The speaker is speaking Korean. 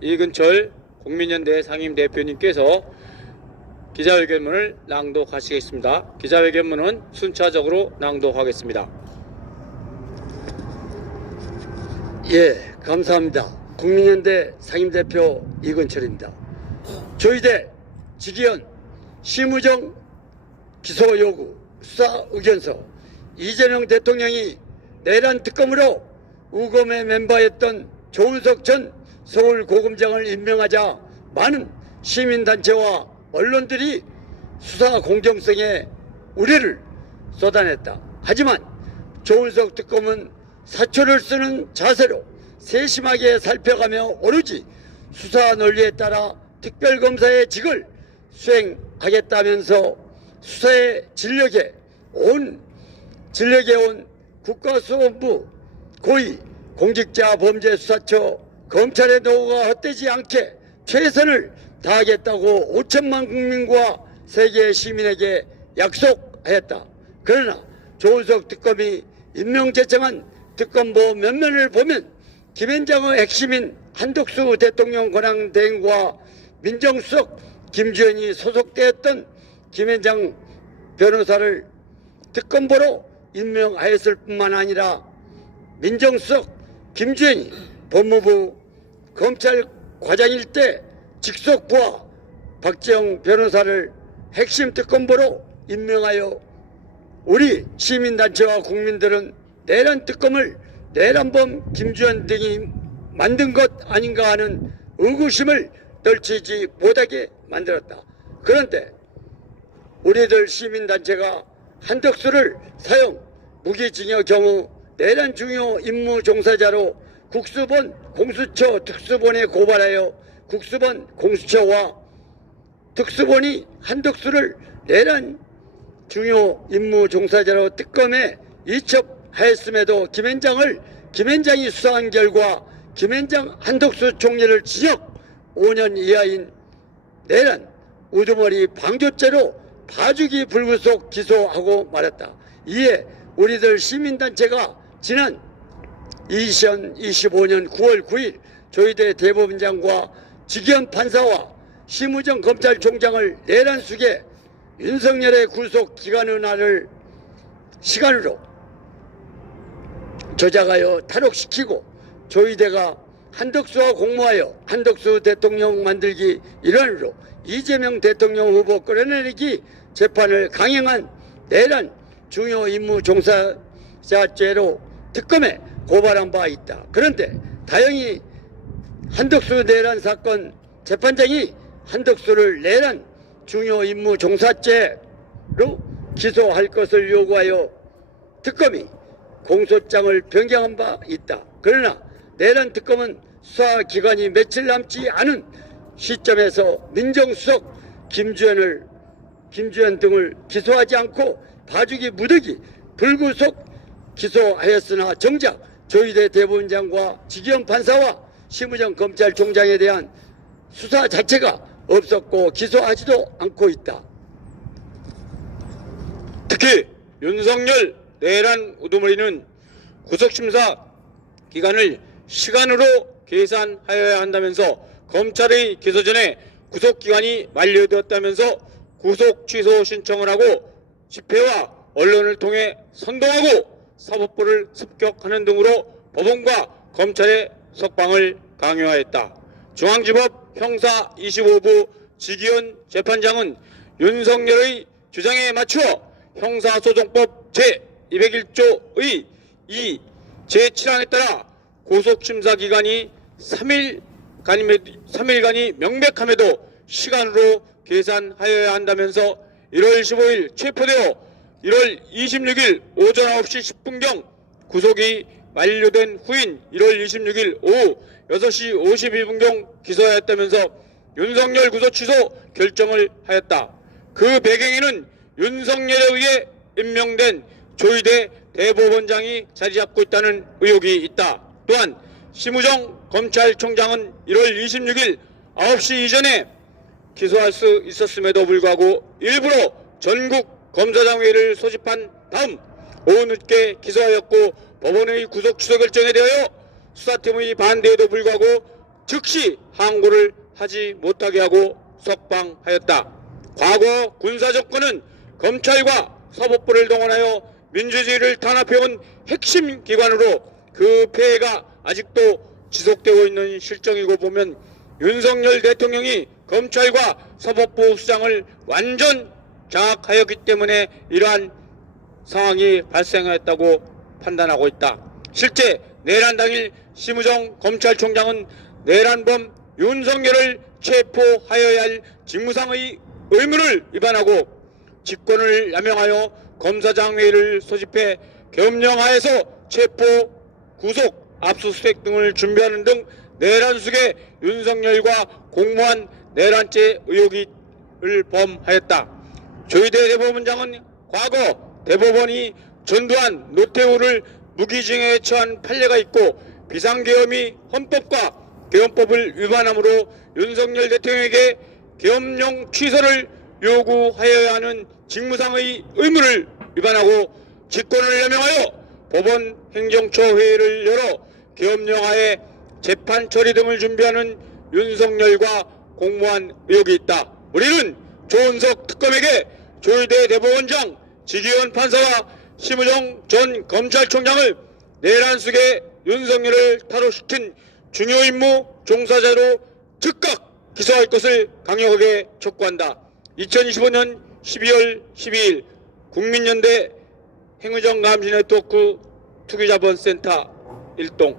이근철 국민연대 상임대표님께서 기자회견문을 낭독하시겠습니다. 기자회견문은 순차적으로 낭독하겠습니다. 예, 감사합니다. 국민연대 상임대표 이근철입니다. 조희대 직위원 심우정 기소 요구 수사 의견서, 이재명 대통령이 내란 특검으로 우검의 멤버였던 조은석 전 서울고검장을 임명하자 많은 시민단체와 언론들이 수사 공정성에 우려를 쏟아냈다. 하지만 조은석 특검은 사초를 쓰는 자세로 세심하게 살펴가며 오로지 수사 논리에 따라 특별검사의 직을 수행하겠다면서 수사의 진력에 온 국가수사본부 고위 공직자범죄수사처 검찰의 노고가 헛되지 않게 최선을 다하겠다고 5천만 국민과 세계 시민에게 약속하였다. 그러나 조은석 특검이 임명 제청한 특검보 면면을 보면 김앤장의 핵심인 한덕수 대통령 권한대행과 민정수석 김주현이 소속되었던 김앤장 변호사를 특검보로 임명하였을 뿐만 아니라 민정수석 김주현이 법무부 검찰과장일 때 직속 부하 박지영 변호사를 핵심 특검보로 임명하여 우리 시민단체와 국민들은 내란 특검을 내란범 김주현 등이 만든 것 아닌가 하는 의구심을 떨치지 못하게 만들었다. 그런데 우리들 시민단체가 한덕수를 사형 무기징역 경우 내란 중요 임무 종사자로 국수본 공수처 특수본에 고발하여 국수본 공수처와 특수본이 한덕수를 내란 중요 임무 종사자로 특검에 이첩하였음에도 김앤장이 수사한 결과 김앤장 한덕수 총리를 징역 5년 이하인 내란 우두머리 방조죄로 봐주기 불구속 기소하고 말았다. 이에 우리들 시민단체가 지난 2025년 9월 9일 조희대 대법원장과 직위원 판사와 심우정 검찰총장을 내란 수계 윤석열의 구속 기간 은하를 시간으로 조작하여 탈옥시키고 조희대가 한덕수와 공모하여 한덕수 대통령 만들기 일환으로 이재명 대통령 후보 끌어내리기 재판을 강행한 내란 중요 임무 종사자죄로 특검에 고발한 바 있다. 그런데 다행히 한덕수 내란 사건 재판장이 한덕수를 내란 중요 임무 종사죄로 기소할 것을 요구하여 특검이 공소장을 변경한 바 있다. 그러나 내란 특검은 수사 기간이 며칠 남지 않은 시점에서 민정수석 김주현 등을 기소하지 않고 봐주기 무더기 불구속 기소하였으나 정작 조희대 대법원장과 직위원 판사와 심우정 검찰총장에 대한 수사 자체가 없었고 기소하지도 않고 있다. 특히 윤석열 내란 우두머리는 구속심사 기간을 시간으로 계산하여야 한다면서 검찰의 기소 전에 구속기간이 만료되었다면서 구속 취소 신청을 하고 집회와 언론을 통해 선동하고 사법부를 습격하는 등으로 법원과 검찰의 석방을 강요하였다. 중앙지법 형사 25부 직위원 재판장은 윤석열의 주장에 맞추어 형사소송법 제201조의 2 제7항에 따라 구속심사기간이 3일간이 명백함에도 시간으로 계산하여야 한다면서 1월 15일 체포되어 1월 26일 오전 9시 10분경 구속이 만료된 후인 1월 26일 오후 6시 52분경 기소하였다면서 윤석열 구속 취소 결정을 하였다. 그 배경에는 윤석열에 의해 임명된 조희대 대법원장이 자리잡고 있다는 의혹이 있다. 또한 심우정 검찰총장은 1월 26일 9시 이전에 기소할 수 있었음에도 불구하고 일부러 전국 검사장회의를 소집한 다음 오후 늦게 기소하였고 법원의 구속 취소 결정에 대하여 수사팀의 반대에도 불구하고 즉시 항고를 하지 못하게 하고 석방하였다. 과거 군사정권은 검찰과 사법부를 동원하여 민주주의를 탄압해온 핵심 기관으로 그 폐해가 아직도 지속되고 있는 실정이고 보면 윤석열 대통령이 검찰과 사법부 수장을 완전 장악하였기 때문에 이러한 상황이 발생하였다고 판단하고 있다. 실제 내란 당일 심우정 검찰총장은 내란범 윤석열을 체포하여야 할 직무상의 의무를 위반하고 직권을 남용하여 검사장 회의를 소집해 겸령하에서 체포, 구속, 압수수색 등을 준비하는 등 내란 속에 윤석열과 공모한 내란죄 의혹을 범하였다. 조희대 대법원장은 과거 대법원이 전두환, 노태우를 무기징역에 처한 판례가 있고 비상계엄이 헌법과 계엄법을 위반함으로 윤석열 대통령에게 계엄령 취소를 요구하여야 하는 직무상의 의무를 위반하고 직권을 남용하여 법원 행정처 회의를 열어 계엄령하에 재판 처리 등을 준비하는 윤석열과 공모한 의혹이 있다. 우리는 조은석 특검에게 조희대 대법원장, 지기현 판사와 심우정 전 검찰총장을 내란 속에 윤석열을 탈옥시킨 중요 임무 종사자로 즉각 기소할 것을 강력하게 촉구한다. 2025년 12월 12일 국민연대 행의정 감시네트워크 투기자본센터 1동